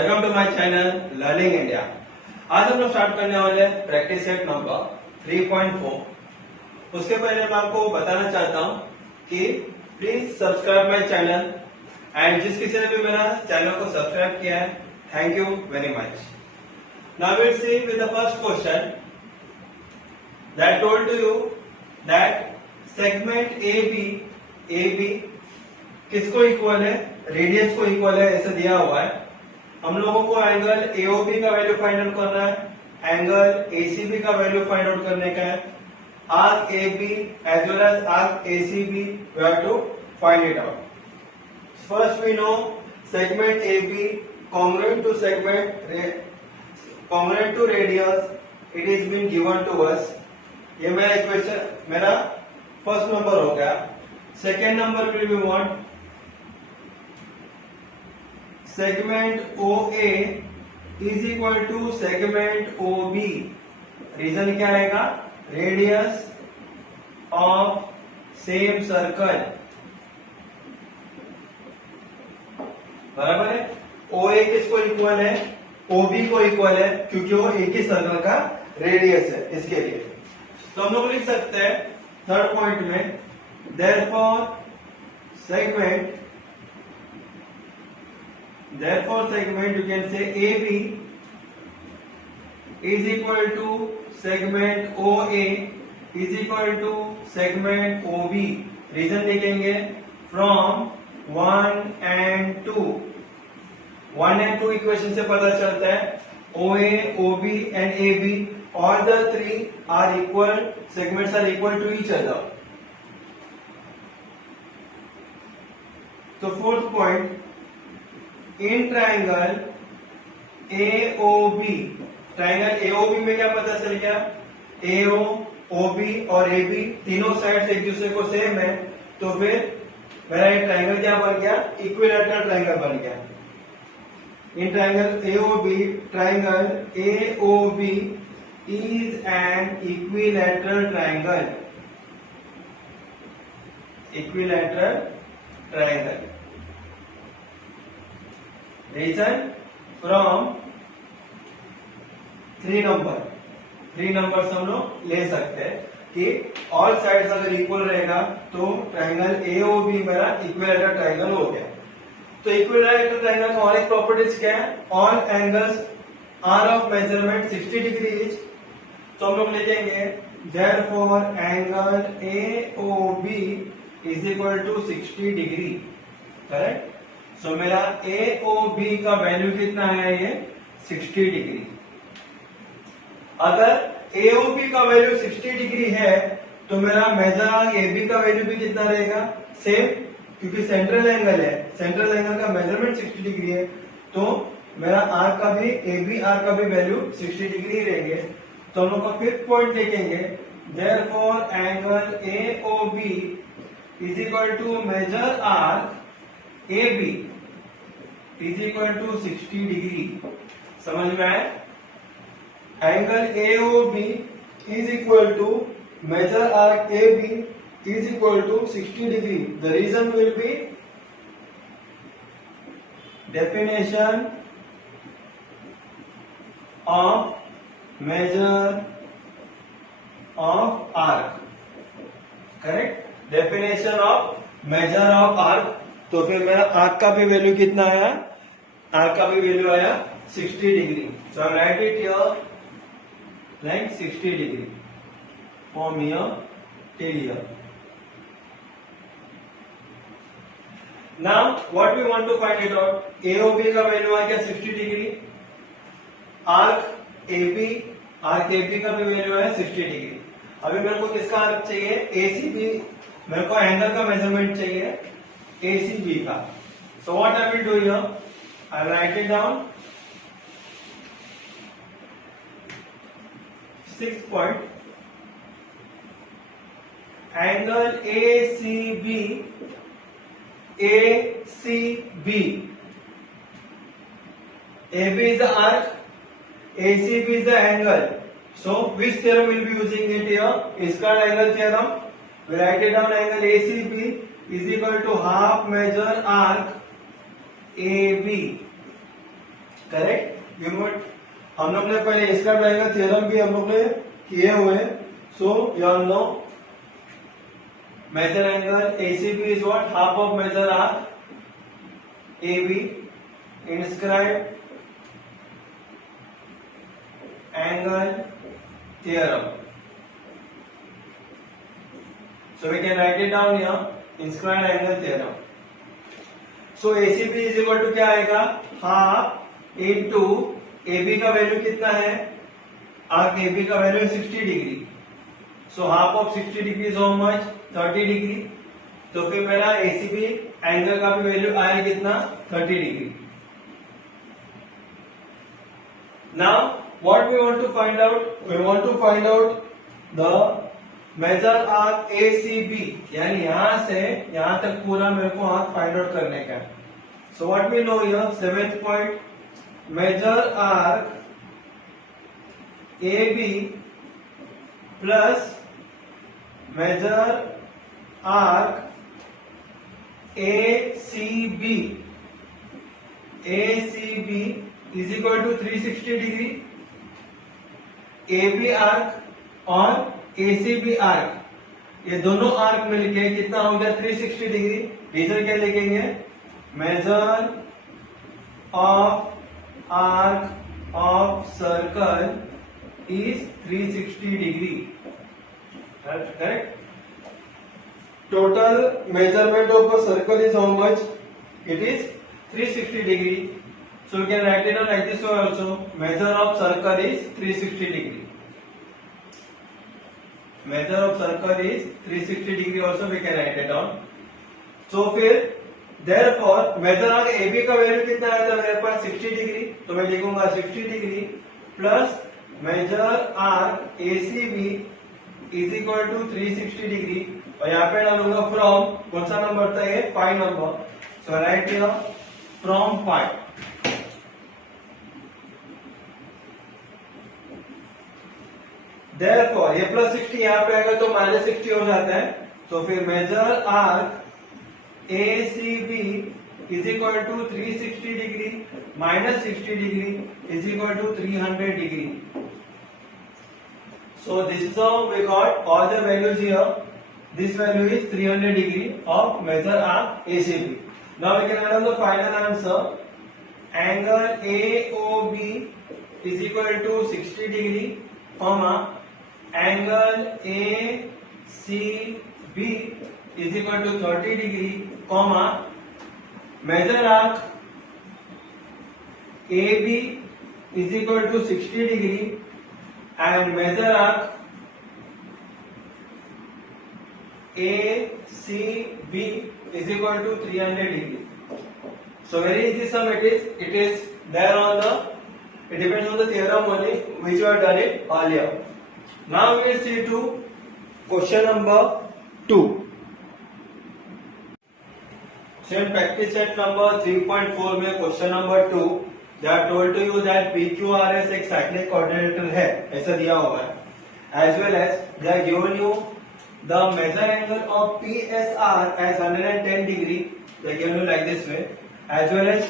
Welcome to my channel learning India. आज हम लोग स्टार्ट करने वाले हैं प्रैक्टिस सेट नंबर 3.4। उसके पहले मैं आपको बताना चाहता हूं कि please subscribe my channel and जिस किसी ने भी मेरा चैनल को सब्सक्राइब किया है, thank you very much. Now will see with the first question that told to you that segment AB किसको इक्वल है, रेडियस को इक्वल है, ऐसा दिया हुआ है। हम लोगों को एंगल AOB का वैल्यू फाइंड आउट करना है, एंगल ACB का वैल्यू फाइंड आउट करने का है, arc AB as well as arc ACB we have to find it out. First we know segment AB congruent to radius, it is been given to us। ये मेरा equation, मेरा first number हो गया। Second number will be want segment OA is equal to segment OB। Reason क्या रहेगा, radius of same circle, बराबर है। OA किसको इक्वल है, OB को इक्वल है, क्योंकि वो एक ही सर्कल का रेडियस है। इसके लिए तो हम लोग लिख सकते हैं थर्ड पॉइंट में, therefore segment you can say AB is equal to segment OA is equal to segment OB। Reason देखेंगे फ्रॉम 1 and 2 इक्वेशन से पता चलता है OA, OB and AB all the three are equal, segments are equal to each other। तो fourth point, in triangle AOB, triangle AOB में क्या पता चल गया, AO, OB और AB तीनों साइड्स एक दूसरे को सेम है, तो फिर मेरा एक ट्राइंगल क्या बन गया, इक्विलैटरल ट्राइंगल बन गया। In triangle AOB, triangle AOB is an equilateral triangle, reason from 3 numbers हम लोग ले सकते हैं कि ऑल साइड्स अगर इक्वल रहेगा तो ट्राइंगल AOB मेरा इक्विलैटरल ट्राइंगल हो गया। तो इक्विलैटरल ट्राइंगल का और एक प्रॉपर्टीज क्या है, all angles are of measurement 60 degree. तो हम लोग लिखेंगे therefore angle AOB is equal to 60 degree, correct. So मेरा AOB का वैल्यू कितना है, ये 60 डिग्री। अगर AOB का वैल्यू 60 डिग्री है तो मेरा मेजर आर्क AB का वैल्यू भी कितना रहेगा, सेम, क्योंकि सेंट्रल एंगल है, सेंट्रल एंगल का मेजरमेंट 60 डिग्री है, तो मेरा आर्क का भी, AB आर्क का भी वैल्यू 60 डिग्री रहेंगे। तो हम लोग का फिफ्थ पॉइंट देखेंगे, therefore angle AOB is equal to major arc AB is equal to 60 degree. समझ में आए, angle AOB is equal to major arc AB is equal to 60 degree. The reason will be definition of measure of arc, correct, definition of major of arc. तो फिर मेरा arc का भी value कितना आया, आर्क का भी वैल्यू आया 60 degree. So I write it here like 60 degree from here till here. Now what we want to find it out, AOB का वैल्यू आ गया 60 डिग्री, आर्क AB का भी वैल्यू है 60 डिग्री। अभी मेरे को किसका आर्क चाहिए, ACB, मेरे को एंगल का मेजरमेंट चाहिए ACB का। So what I will do here, I write it down. 6th point, angle ACB AB is the arc, ACB is the angle. So which theorem will be using it here? Iscard angle theorem. We write it down, angle ACB is equal to half measure arc AB correct. हम लोग ने पहले इसका angle theorem भी हम लोग ने किए हुए। So you all know major angle ACB is what, half of major arc AB, inscribe angle theorem. So we can write it down here, inscribed angle theorem. So ACB is equal to क्या आएगा, half into AB का value कितना है, arc AB का value 60 degree. So half of 60 degree is how much, 30 degree. तो फिर मेरा ACB angle का भी वैल्यू आया कितना, 30 degree. Now what we want to find out, we want to find out the measure arc ACB, यानी यहां से यहां तक पूरा मेरे को आर्क फाइंड आउट करने का है। So what we know here, 7th point, major arc AB plus major arc ACB, ACB is equal to 360 degree. AB arc और ACB आर्क, ये दोनों आर्क मिलके कितना हो गया, 360 डिग्री। रीजन क्या लिखेंगे, major of arc of circle is 360 degree, correct. Total measurement of a circle is how much, it is 360 degree. So we can write it down like this way also. Measure of circle is 360 degree. Measure of circle is 360 degree also we can write it down. So फिर therefore measure of AB का value कितना आया था मेरे पास, 60 degree. तो मैं लिखूंगा 60 degree plus major arc ACB is equal to 360 degree. और यहाँ पे डालूंगा फ्रॉम, कौन सा नंबर था ये, 5 number. So right here from 5। Therefore ये प्लस 60 यहाँ पे आएगा तो माइनस 60 हो जाता है। तो फिर major arc ACB is equal to 360 degree minus 60 degree is equal to 300 degree. So this is how we got all the values here. This value is 300 degree of major arc ACB। Now we can add on the final answer, angle AOB is equal to 60 degree, comma angle ACB is equal to 30 degree, comma measure arc AB is equal to 60 degree and measure arc ACB is equal to 300 degree. So very easy sum it is. It is there on the, it depends on the theorem only which you have done it earlier. Now we will see to question number 2. So in practice set number 3.4 में question number 2, they are told to you that PQRS एक cyclic quadrilateral है, ऐसा दिया हुआ है, as well as they are given you the measure angle of PSR as 110 degree, they are given you like this way, as well as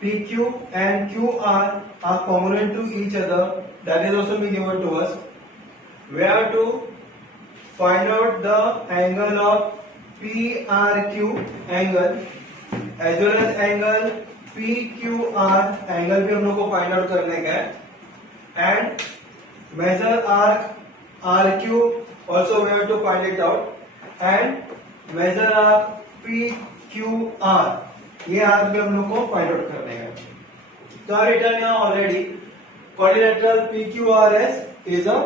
PQ and QR are congruent to each other, that is also be given to us. We have to find out the angle of PRQ angle as well as angle PQR angle भी हम लोग को find out करने का है, and major arc RQ also we have to find it out, and measure arc PQR, ये arc भी हम लोग को फाइंड आउट करने का है। तो आई रिटर्न यहाँ already quadrilateral PQRS is a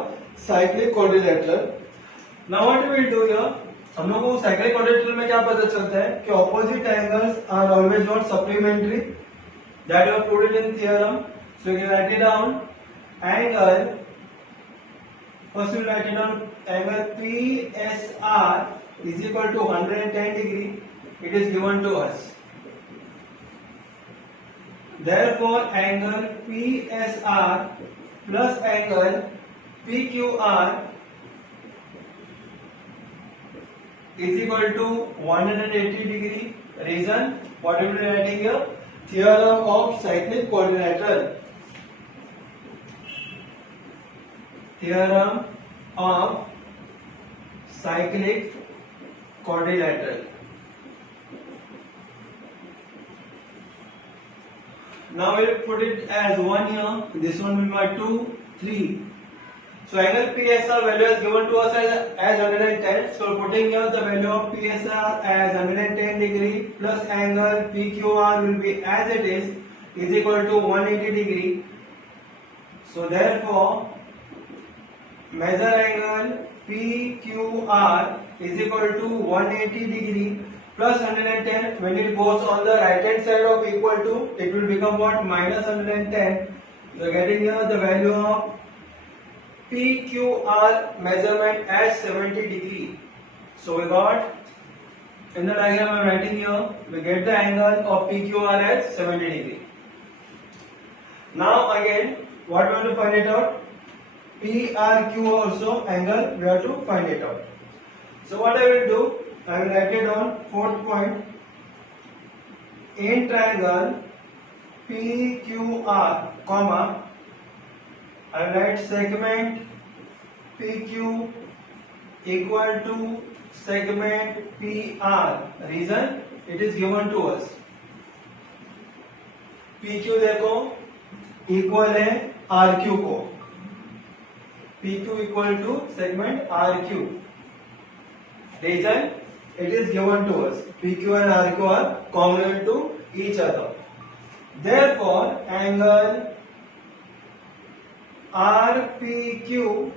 cyclic quadrilateral. Now what we will do here, हम लोग को cyclic quadrilateral में क्या पता चलता है कि opposite angles are always not supplementary, that you have proved it in theorem. So you can write it down, angle, first we will write it down, angle PSR is equal to 110 degree, it is given to us. Therefore angle PSR plus angle PQR is equal to 180 degree. Reason, what we will be writing here, Theorem of cyclic quadrilateral. Theorem of cyclic quadrilateral. Now we'll put it as 1 here. This one will be my 2, 3. So angle PSR value is given to us as 110. So putting here the value of PSR as 110 degree plus angle PQR will be as it is equal to 180 degree. So therefore measure angle PQR is equal to 180 degree plus 110. When it goes on the right hand side of equal to, it will become what? Minus 110. So getting here the value of PQR measurement as 70 degree. So we got, in the diagram I am writing here, we get the angle of PQR as 70 degree. Now again, what we want to find it out? PRQ also angle we have to find it out. So what I will do, I will write it down. Fourth point, in triangle PQR, comma, I will write segment PQ equal to segment PR. Reason, it is given to us. PQ देखो equal है RQ को. PQ equal to segment RQ. Reason, it is given to us. PQ and RQ are congruent to each other. Therefore, angle RPQ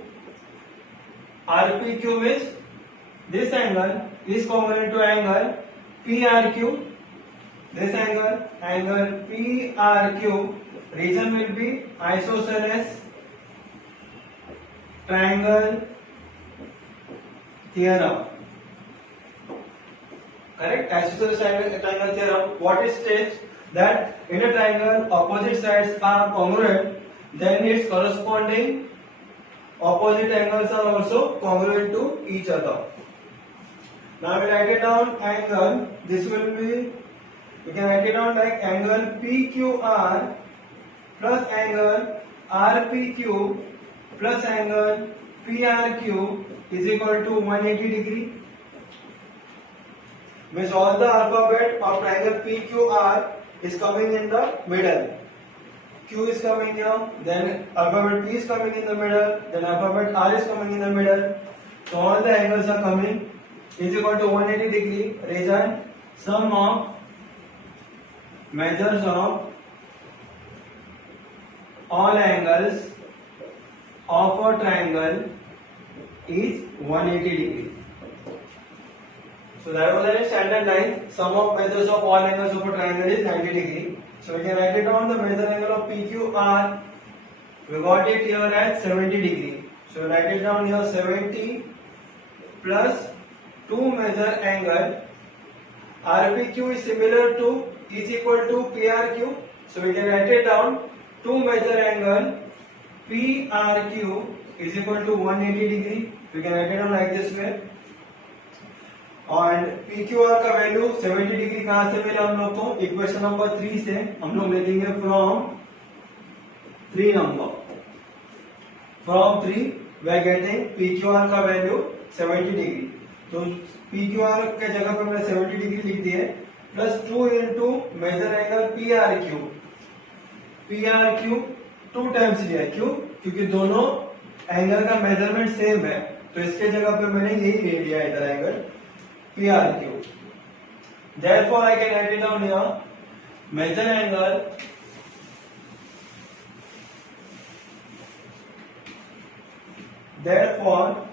means this angle is congruent to angle PRQ. This angle PRQ, region will be isosceles triangle theorem. Correct? Isosceles triangle theorem. What it states that in a triangle opposite sides are congruent, then its corresponding opposite angles are also congruent to each other. Now we write it down angle. This will be, we can write it down like angle PQR plus angle RPQ plus angle PRQ is equal to 180 degree. Means all the alphabet of triangle PQR is coming in the middle. Q is coming here, then alphabet P is coming in the middle, then alphabet R is coming in the middle. So all the angles are coming is equal to 180 degree. Reason, sum of measures of all angles of a triangle is 180 degree. So that was a standard line. Sum of measures of all angles of a triangle is 90 degree. So we can write it down the measure angle of PQR. We got it here at 70 degree. So write it down here 70 plus 2 measure angle. RPQ is similar to is equal to PRQ. So we can write it down 2 measure angle PRQ is equal to 180 degree. We can write it down like this way. और PQR का value 70 degree कहां से मिला हम लोग को? Equation number 3 से हम लोग लिखेंगे from 3 number. From 3 we are getting PQR का वैल्यू 70 डिग्री. तो PQR के जगह पे मैंने 70 डिग्री लिख दिए plus 2 into major angle PRQ. PRQ 2 times लिया. क्यों? क्योंकि दोनों एंगल का मेजरमेंट सेम है, तो इसके जगह पे मैंने यही ले लिया इधर angle PRQ. Therefore, I can write it down here. Measure angle therefore,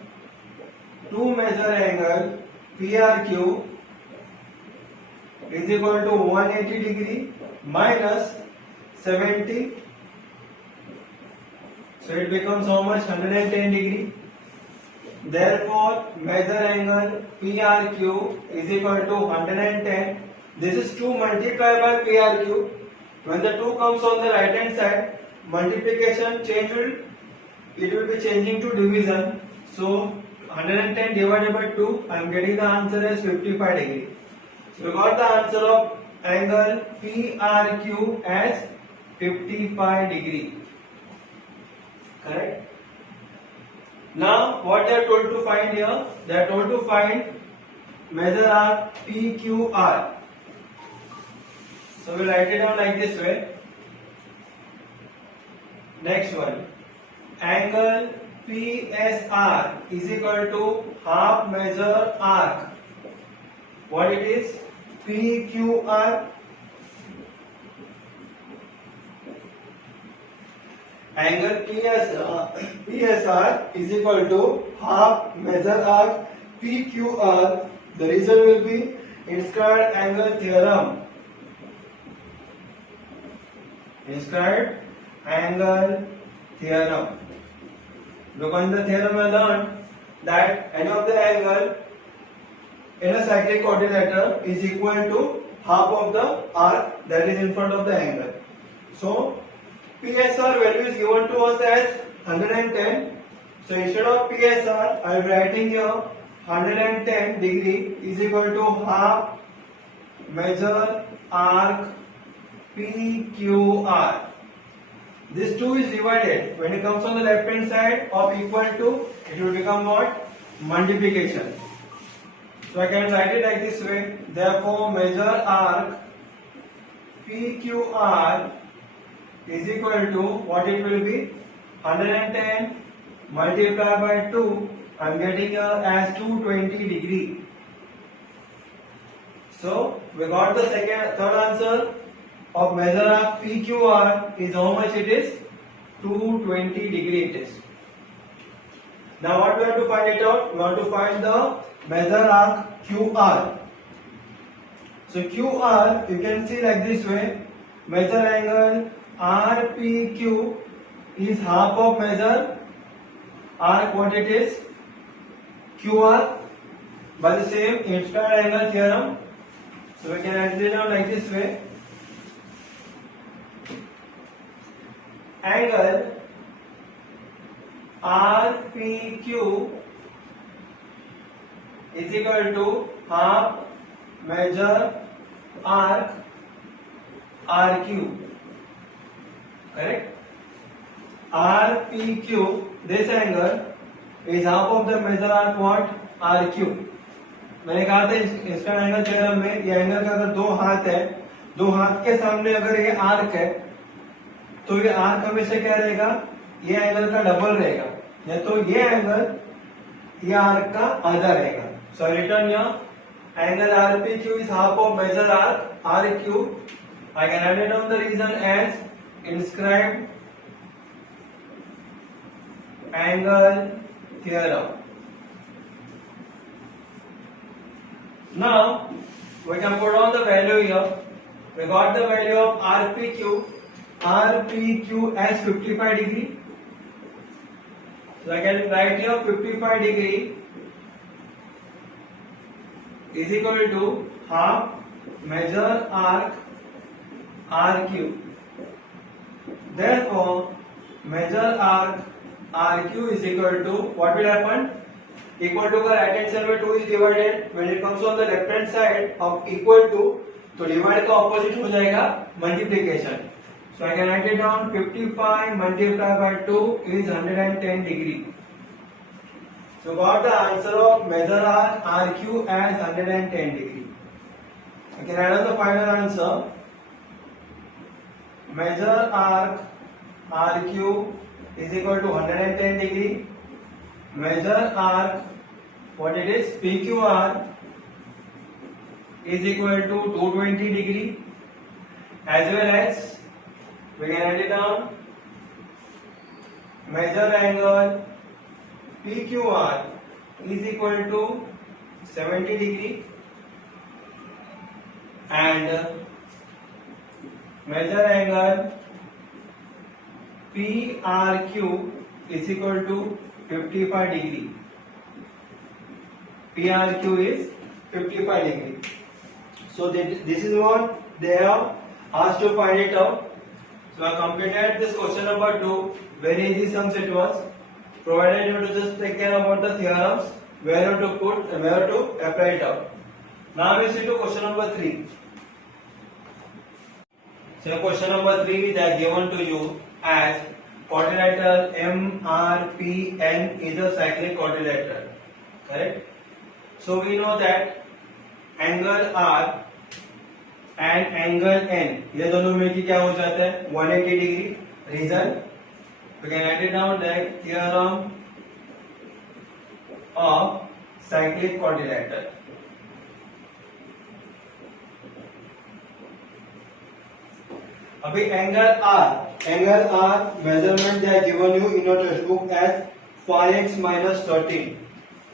to measure angle PRQ is equal to 180 degree minus 70. So it becomes how much? 110 degree. Therefore, measure angle PRQ is equal to 110. This is 2 multiplied by PRQ. When the 2 comes on the right hand side, multiplication it will be changing to division. So 110 divided by 2, I am getting the answer as 55 degree. So we got the answer of angle PRQ as 55 degree. Correct? Now what they are told to find here? They are told to find measure arc PQR. So we write it down like this way. Next one, angle PSR is equal to half measure arc. What it is? PQR. Angle PSR is equal to half measure arc PQR. The reason will be inscribed angle theorem. Inscribed angle theorem. Because in the theorem we learned that any of the angle in a cyclic quadrilateral is equal to half of the arc that is in front of the angle. So PSR value is given to us as 110. So instead of PSR, I am writing here 110 degree is equal to half measure arc PQR. This 2 is divided. When it comes on the left hand side of equal to, it will become what? Multiplication. So I can write it like this way. Therefore, measure arc PQR is equal to what it will be? 110 multiplied by 2. I am getting here as 220 degree. So we got the third answer of measure arc PQR is how much it is? 220 degree it is. Now what we have to find it out? We have to find the measure arc QR. So QR you can see like this way. Measure angle RPQ is half of measure arc what it is? QR by the same inscribed angle theorem. So we can write it down like this way. Angle RPQ is equal to half measure arc RQ. Correct? RPQ, this angle is half of the measure arc what? RQ. मैंने कहा था इसका angle theorem में ये angle का अगर दो हाथ है, दो हाथ के सामने अगर ये आर्क है तो ये आर्क हमेशा क्या रहेगा? ये एंगल का डबल रहेगा, या तो ये एंगल ये आर्क का आधा रहेगा. So return here angle RPQ is half of measure arc RQ. I can write it down the reason as inscribed angle theorem. Now we can put on the value here. We got the value of RPQ as 55 degree. So I can write here 55 degree is equal to half measure arc RQ. Therefore, measure arc RQ is equal to what will happen? Equal to का right hand side में 2 is divided. When it comes on the left hand side of equal to, तो divide का opposite हो जाएगा multiplication. So I can write it down 55 multiplied by 2 is 110 degree. So got the answer of measure arc RQ as 110 degree. I can add on the final answer. Measure arc RQ is equal to 110 degree. Measure arc, what it is? PQR is equal to 220 degree. As well as we can write it down. Measure angle PQR is equal to 70 degree, and measure angle PRQ is equal to 55 degree. PRQ is 55 degree. So this is what they have asked to find it out. So I completed this question number 2. Very easy sums it was. Provided you to just take care about the theorems, where to put and where to apply it out. Now we see to question number 3. So question number 3, they are given to you as quadrilateral MRPN is a cyclic quadrilateral. Correct? So we know that angle R and angle N ये दोनों मिलकर क्या हो जाता है 180 degree. Reason we can write it down that theorem of cyclic quadrilateral. अभी angle R measurement they are given you in your text book as 5x minus 13.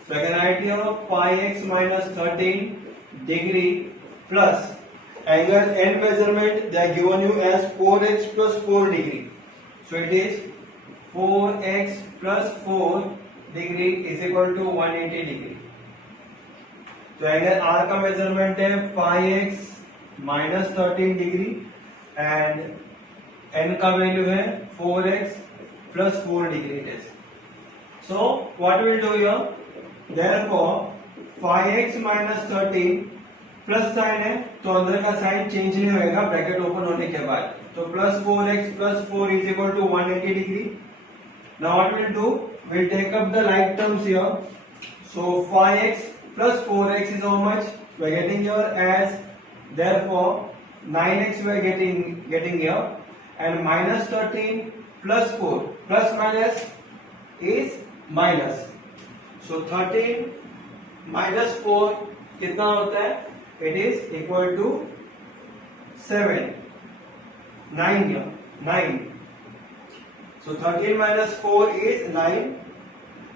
So I can write here 5x minus 13 degree plus angle N measurement they are given you as 4x plus 4 degree. So it is 4x plus 4 degree is equal to 180 degree. तो angle are का measurement है 5x minus 13 degree and n का value है 4x plus 4 degree it is. So what will do here, therefore 5x minus 13 plus sign है तो अंदर का sign change नहीं होएगा ब्रैकेट ओपन होने के बाद. तो plus 4x plus 4 is equal to 180 degree. Now what we'll do, we'll take up the like terms here. So 5x plus 4x is how much? We're getting here as, therefore 9x we're getting here, and minus 13 plus 4 plus minus is minus. So 13 minus 4 कितना होता है? It is equal to 7. 9 here, 9. So 13 minus 4 is 9.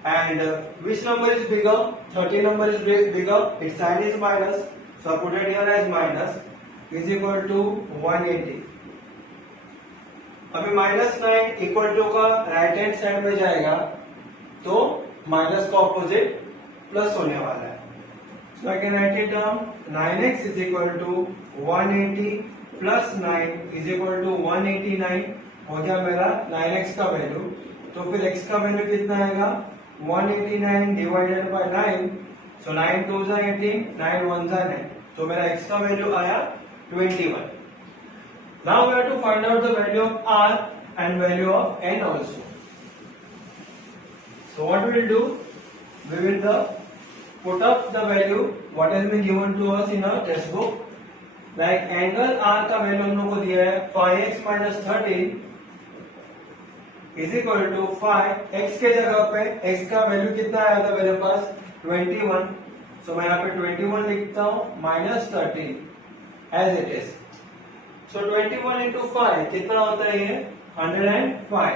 And which number is bigger? 13 number is bigger. Its sign is minus. So I put it here as minus. Is equal to 180. अभी minus 9 equal to का right hand side में जाएगा तो minus का opposite plus होने वाला है. So I can write it down 9x is equal to 180 plus 9 is equal to 189. हो गया मेरा 9x का वैल्यू. तो फिर x का वैल्यू कितना आएगा 189 डिवाइडेड बाय 9. सो 9 2 जा 18, 9 1 जा 9. तो मेरा x का वैल्यू आया 21. Now we have to find out the value of R and value of N also. So what we will do, we will put up the value what has been given to us in our textbook. Like angle R का value हम लोग को दिया है 5x minus 13 is equal to 5. x के जगह पे x का वैल्यू कितना आया था मेरे पास 21. So मैं यहाँ पे 21 लिखता हूँ minus 13 as it is. So 21 into 5 कितना होता है ये 105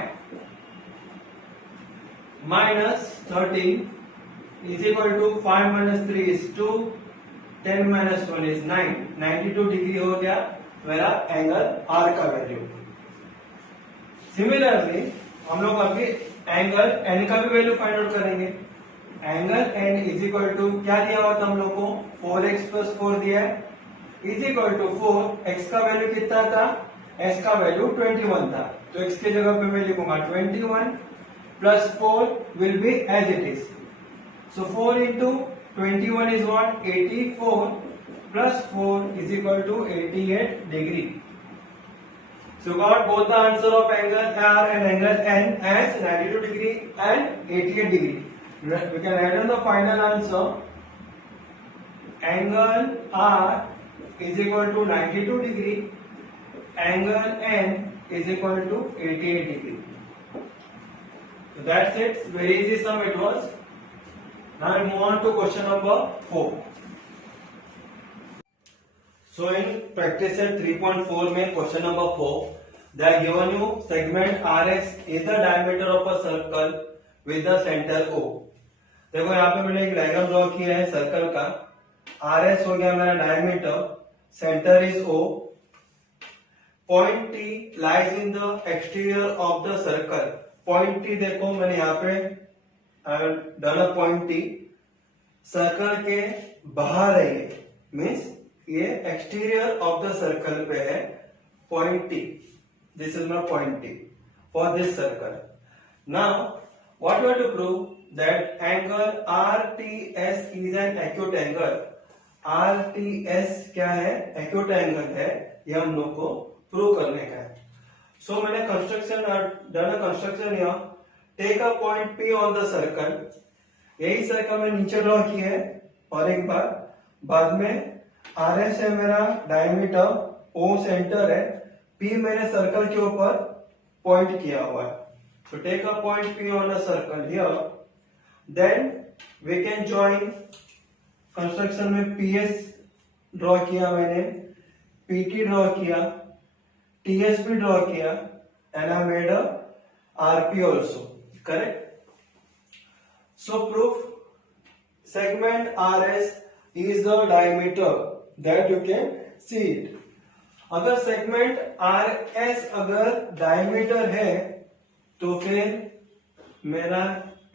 minus 13 is equal to 5 minus 3 is 2, 10 minus 1 is 9. 92 degree हो गया मेरा एंगल R का वैल्यू. सिमिलरली हम लोग अभी एंगल N का भी वैल्यू फाइंड आउट करेंगे. Angle N is equal to क्या दिया हुआ था हम लोग को 4x plus 4 दिया है इज इक्वल टू 4. x का वैल्यू कितना था, x का वैल्यू 21 था. तो x के जगह पे मैं लिखूंगा 21 plus 4 will be as it is. So 4 into 21 is what 84 plus 4 is equal to 88 degree. So got both the answer of angle R and angle N as 92 degree and 88 degree. We can write on the final answer. Angle R is equal to 92 degree. Angle N is equal to 88 degree. So that's it. Very easy sum it was. Now we move on to question number 4. So in practice set 3.4 में question number 4, they are given you segment RS is the diameter of a circle with the center O. देखो यहाँ पे मैंने एक diagram draw किया है circle का. RS हो गया मेरा diameter, centre is O, point T lies in the exterior of the circle. Point T देखो मैंने यहाँ पे done a point T, circle के बाहर है ये, मीन्स ये एक्सटीरियर ऑफ द सर्कल पे है point T. This is my point T for this circle. Now what we have to prove that angle RTS is an acute angle. RTS क्या है, acute angle है, ये हम लोग को प्रूव करने का है। सो मैंने कंस्ट्रक्शन या take a point P on the circle, यही सर्कल में नीचे ड्रॉ किया है, और एक बार बाद में RS है मेरा डायमीटर, O सेंटर है, P मैंने सर्कल के ऊपर पॉइंट किया हुआ है। So take a point P on a circle here, then we can join, construction में PS ड्रॉ किया मैंने, PT ड्रॉ किया, TS भी ड्रॉ किया, and I made a RP also, correct? So proof, segment RS is the diameter that you can see it. अगर segment RS अगर diameter है तो फिर मेरा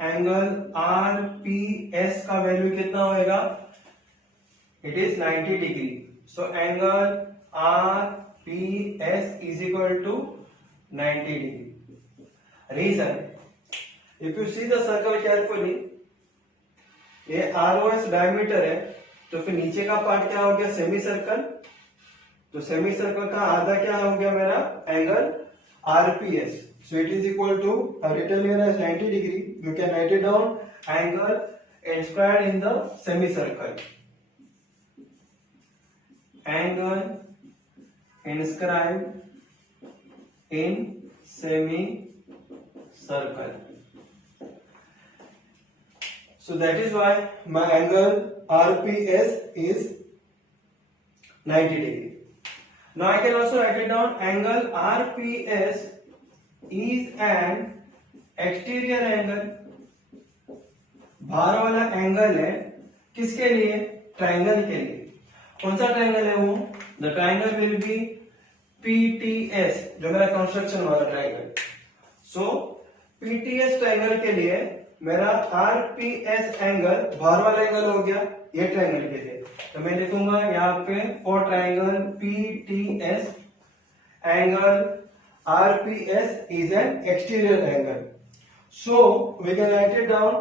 एंगल RPS का वैल्यू कितना होएगा? It is 90 degree. So angle RPS is equal to 90 degree. Reason, if you see the circle carefully, ये ROS डायमीटर है, तो फिर नीचे का पार्ट क्या हो गया? Semi circle. तो सेमी सर्कल का आधा क्या हो गया मेरा? Angle RPS. So it is equal to, I've written here as 90 degree. You can write it down, angle inscribed in the semicircle. Angle inscribed in semicircle. So that is why my angle RPS is 90 degree. Now I can also write it down, angle RPS is an exterior angle. बाहर वाला angle है किसके लिए? Triangle के लिए। कौन सा triangle है वो? The triangle will be PTS, जो मेरा कंस्ट्रक्शन वाला ट्राइंगल। सो PTS ट्राइंगल के लिए मेरा RPS एंगल बाहर वाला एंगल हो गया ये ट्राइंगल के लिए। तो मैं लिखूंगा यहाँ पे for triangle PTS, angle RPS is an exterior angle. So we can write it down,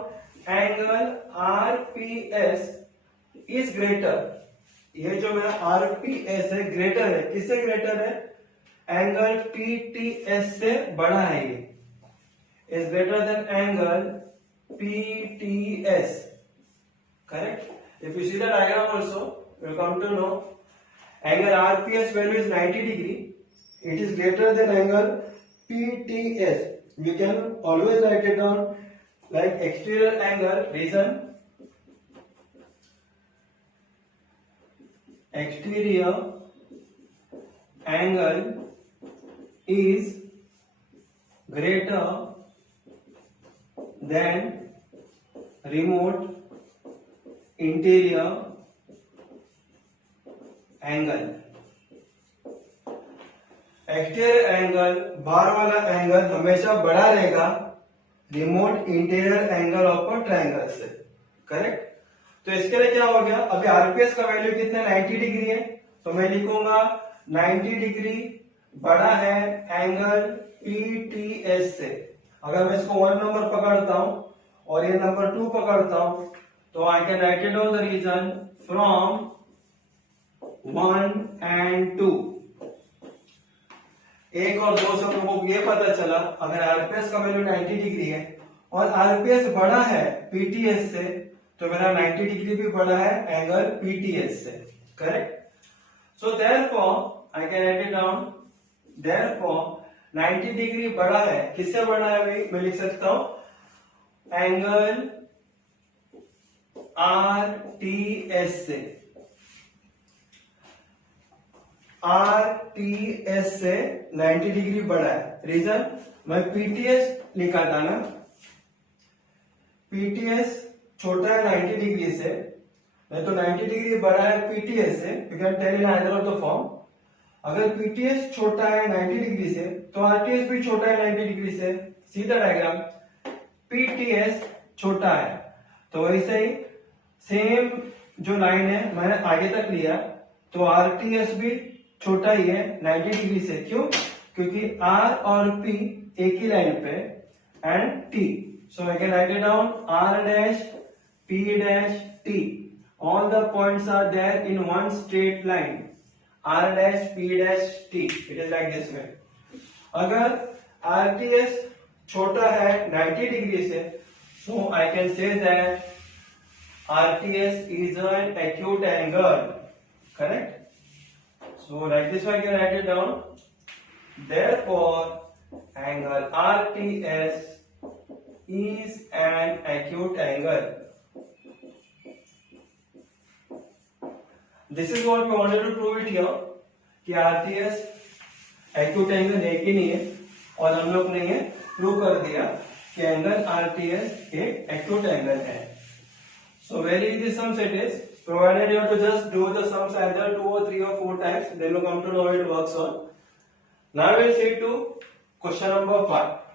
angle RPS is greater. ये जो मेरा RPS है ग्रेटर है, किससे ग्रेटर है? एंगल PTS से बड़ा है, ये is greater than angle PTS. Correct? If you see the diagram also, you will come to know angle RPS value is 90 degree. It is greater than angle PTS. We can always write it down like exterior angle. Reason, exterior angle is greater than remote interior angle. Exterior angle, बाहर वाला angle हमेशा बड़ा रहेगा remote interior angle of a triangle से। Correct? तो इसके लिए क्या हो गया? अभी आरपीएस का वैल्यू कितना? 90 डिग्री है, तो मैं लिखूंगा 90 डिग्री बड़ा है एंगल पीटीएस से। अगर मैं इसको 1 नंबर पकड़ता हूं और ये नंबर 2 पकड़ता हूं, तो I can write it down the reason from 1 and 2। एक और दो से हम लोगों को ये पता चला, अगर आरपीएस का वैल्यू 90 डिग्री है और आरपीएस बड़ा है पीटीएस से, तो मेरा 90 डिग्री भी बड़ा है एंगल पीटीएस से। Correct? So therefore I can write it down, therefore 90 degree बड़ा है, किससे बड़ा है भाई? मैं लिख सकता हूं एंगल आरटीएस से। आरटीएस से 90 डिग्री बड़ा है। रीजन, मैं पीटीएस लिखा था ना, पीटीएस छोटा है 90 डिग्री से, नहीं तो 90 डिग्री बड़ा है पीटीएस से। You can tell in either of the form. अगर पीटीएस छोटा है 90 डिग्री से, तो आरटीएस भी छोटा है 90 डिग्री से। सीधा डायग्राम, पीटीएस छोटा है, तो वैसे ही सेम जो लाइन है मैंने आगे तक लिया, तो आरटीएस भी छोटा ही है 90 डिग्री से। क्यों? क्योंकि आर और पी एक ही लाइन पे and T. So I can write it down R dash P dash T. All the points are there in one straight line. R dash P dash T. It is like this way. अगर RTS छोटा है 90 degree से, so I can say that RTS is an acute angle. Correct? So like this I can write it down. Therefore, angle RTS is an acute angle. This is what we wanted to prove it here कि RTS acute angle है कि नहीं है, और हम लोग ने ये प्रूव कर दिया कि एंगल RTS एक acute angle है. So very easy sums it is. Provided you have to just do the sums either 2 or 3 or 4 times, then you come to know how it works on. Now we'll see to question number 5.